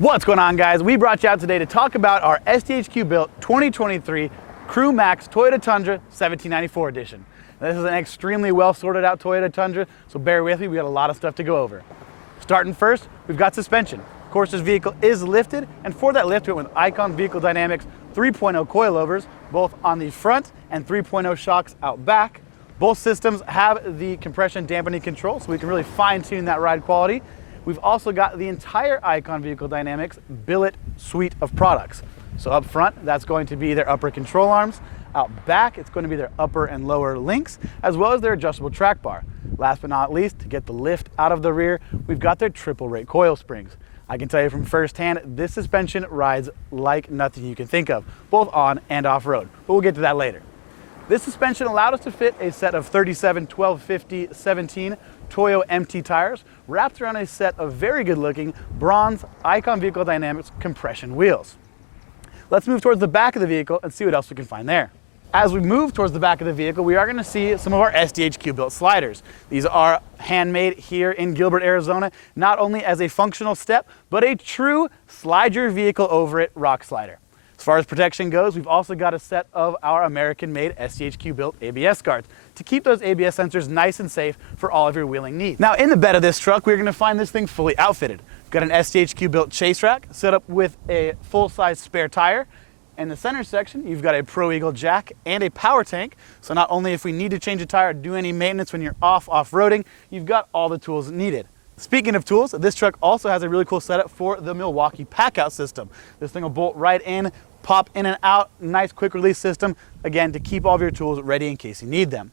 What's going on, guys? We brought you out today to talk about our SDHQ Built 2023 Crew Max Toyota Tundra 1794 edition. Now, this is an extremely well sorted out Toyota Tundra, so bear with me, we got a lot of stuff to go over. Starting first, we've got suspension. Of course, this vehicle is lifted, and for that lift, we went with Icon Vehicle Dynamics 3.0 coilovers, both on the front and 3.0 shocks out back. Both systems have the compression dampening control, so we can really fine tune that ride quality. We've also got the entire Icon Vehicle Dynamics billet suite of products. So up front, that's going to be their upper control arms. Out back, it's going to be their upper and lower links, as well as their adjustable track bar. Last but not least, to get the lift out of the rear, we've got their triple rate coil springs. I can tell you from firsthand, this suspension rides like nothing you can think of, both on and off road, but we'll get to that later. This suspension allowed us to fit a set of 37 1250 17 Toyo MT tires wrapped around a set of very good looking bronze Icon Vehicle Dynamics compression wheels. Let's move towards the back of the vehicle and see what else we can find there. As we move towards the back of the vehicle, we are going to see some of our SDHQ built sliders. These are handmade here in Gilbert, Arizona, not only as a functional step, but a true slide your vehicle over it rock slider. As far as protection goes, we've also got a set of our American-made SDHQ built ABS guards to keep those ABS sensors nice and safe for all of your wheeling needs. Now, in the bed of this truck, we're going to find this thing fully outfitted. We've got an SDHQ built chase rack set up with a full-size spare tire. In the center section, you've got a Pro Eagle jack and a power tank. So not only if we need to change a tire or do any maintenance when you're off-roading, you've got all the tools needed. Speaking of tools, this truck also has a really cool setup for the Milwaukee pack-out system. This thing will bolt right in, pop in and out, nice quick release system, again, to keep all of your tools ready in case you need them.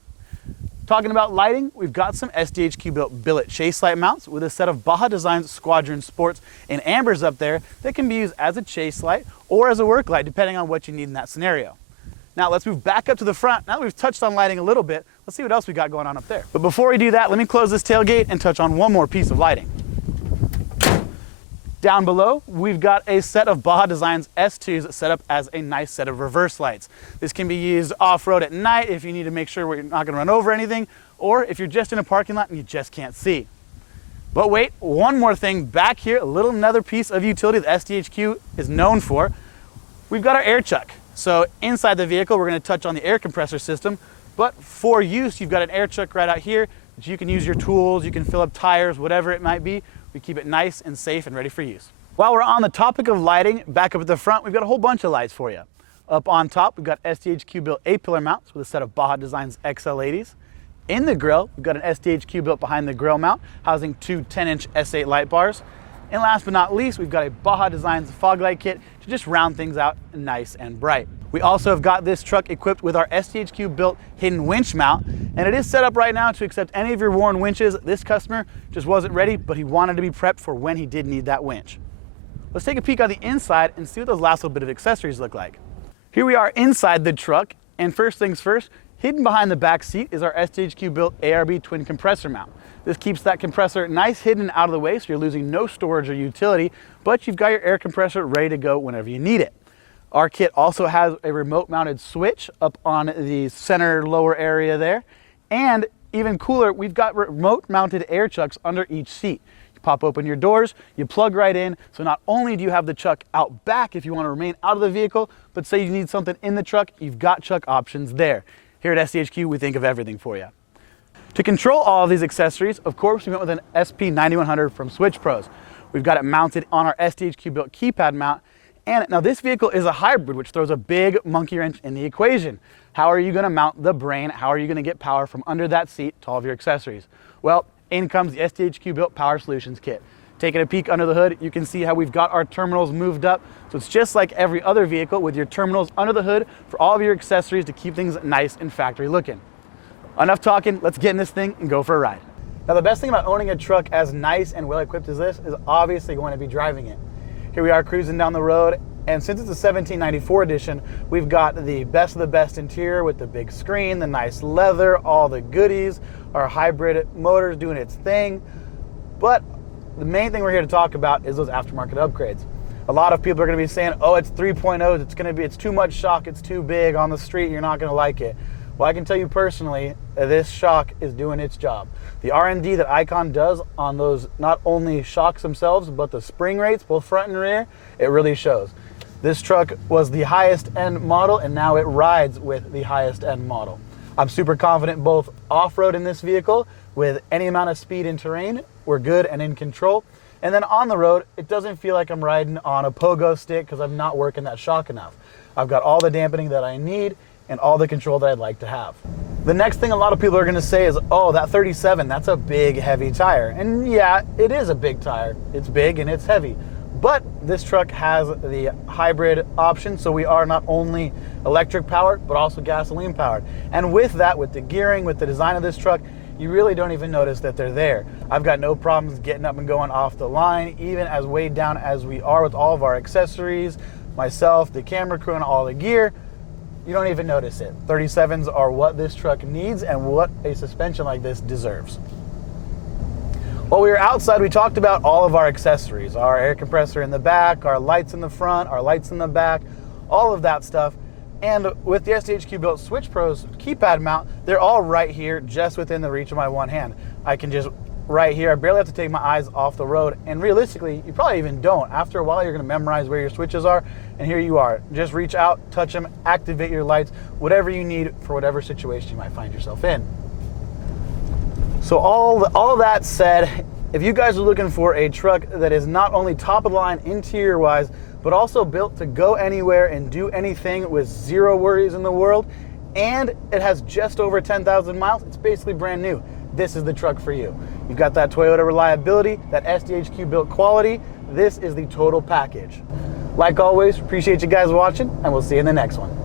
Talking about lighting, we've got some SDHQ built billet chase light mounts with a set of Baja Designs Squadron Sports in ambers up there that can be used as a chase light or as a work light, depending on what you need in that scenario. Now let's move back up to the front. Now that we've touched on lighting a little bit, let's see what else we got going on up there. But before we do that, let me close this tailgate and touch on one more piece of lighting. Down below, we've got a set of Baja Designs S2s set up as a nice set of reverse lights. This can be used off-road at night if you need to make sure you're not gonna run over anything, or if you're just in a parking lot and you just can't see. But wait, one more thing back here, another piece of utility that SDHQ is known for. We've got our air chuck. So inside the vehicle, we're gonna touch on the air compressor system, but for use, you've got an air chuck right out here that you can use your tools, you can fill up tires, whatever it might be. We keep it nice and safe and ready for use. While we're on the topic of lighting, back up at the front, we've got a whole bunch of lights for you. Up on top, we've got SDHQ built 8-pillar mounts with a set of Baja Designs XL80s. In the grill, we've got an SDHQ built behind the grill mount, housing two 10-inch S8 light bars. And last but not least, we've got a Baja Designs fog light kit to just round things out nice and bright. We also have got this truck equipped with our SDHQ built hidden winch mount, and it is set up right now to accept any of your worn winches. This customer just wasn't ready, but he wanted to be prepped for when he did need that winch. Let's take a peek on the inside and see what those last little bit of accessories look like. Here we are inside the truck, and first things first, hidden behind the back seat is our SDHQ built ARB twin compressor mount. This keeps that compressor nice hidden out of the way so you're losing no storage or utility, but you've got your air compressor ready to go whenever you need it. Our kit also has a remote mounted switch up on the center lower area there. And even cooler, we've got remote mounted air chucks under each seat. You pop open your doors, you plug right in. So not only do you have the chuck out back if you want to remain out of the vehicle, but say you need something in the truck, you've got chuck options there. Here at SDHQ, we think of everything for you. To control all of these accessories, of course, we went with an SP9100 from Switch Pros. We've got it mounted on our SDHQ built keypad mount. And now this vehicle is a hybrid, which throws a big monkey wrench in the equation. How are you gonna mount the brain? How are you gonna get power from under that seat to all of your accessories? Well, in comes the SDHQ Built Power Solutions Kit. Taking a peek under the hood, you can see how we've got our terminals moved up. So it's just like every other vehicle with your terminals under the hood for all of your accessories to keep things nice and factory looking. Enough talking, let's get in this thing and go for a ride. Now the best thing about owning a truck as nice and well equipped as this is obviously going to be driving it. Here we are cruising down the road, and since it's a 1794 edition, we've got the best of the best interior with the big screen, the nice leather, all the goodies, our hybrid motor's doing its thing. But the main thing we're here to talk about is those aftermarket upgrades. A lot of people are going to be saying, oh, it's 3.0, it's too much shock, it's too big on the street, you're not going to like it. Well, I can tell you personally, this shock is doing its job. The R&D that Icon does on those, not only shocks themselves, but the spring rates, both front and rear, it really shows. This truck was the highest end model, and now it rides with the highest end model. I'm super confident both off-road in this vehicle with any amount of speed in terrain, we're good and in control. And then on the road, it doesn't feel like I'm riding on a pogo stick because I'm not working that shock enough. I've got all the dampening that I need and all the control that I'd like to have. The next thing a lot of people are gonna say is, oh, that 37, that's a big, heavy tire. And yeah, it is a big tire. It's big and it's heavy. But this truck has the hybrid option, so we are not only electric powered, but also gasoline powered. And with that, with the gearing, with the design of this truck, you really don't even notice that they're there. I've got no problems getting up and going off the line, even as weighed down as we are with all of our accessories, myself, the camera crew, and all the gear. You don't even notice it. 37s are what this truck needs and what a suspension like this deserves. While we were outside, we talked about all of our accessories, our air compressor in the back, our lights in the front, our lights in the back, all of that stuff. And with the SDHQ Built Switch Pro's keypad mount, they're all right here, just within the reach of my one hand. I can just, right here, I barely have to take my eyes off the road. And realistically, you probably even don't. After a while, you're gonna memorize where your switches are, and here you are. Just reach out, touch them, activate your lights, whatever you need for whatever situation you might find yourself in. So all that said, if you guys are looking for a truck that is not only top of the line interior-wise, but also built to go anywhere and do anything with zero worries in the world, and it has just over 10,000 miles, it's basically brand new, this is the truck for you. You've got that Toyota reliability, that SDHQ built quality, this is the total package. Like always, appreciate you guys watching, and we'll see you in the next one.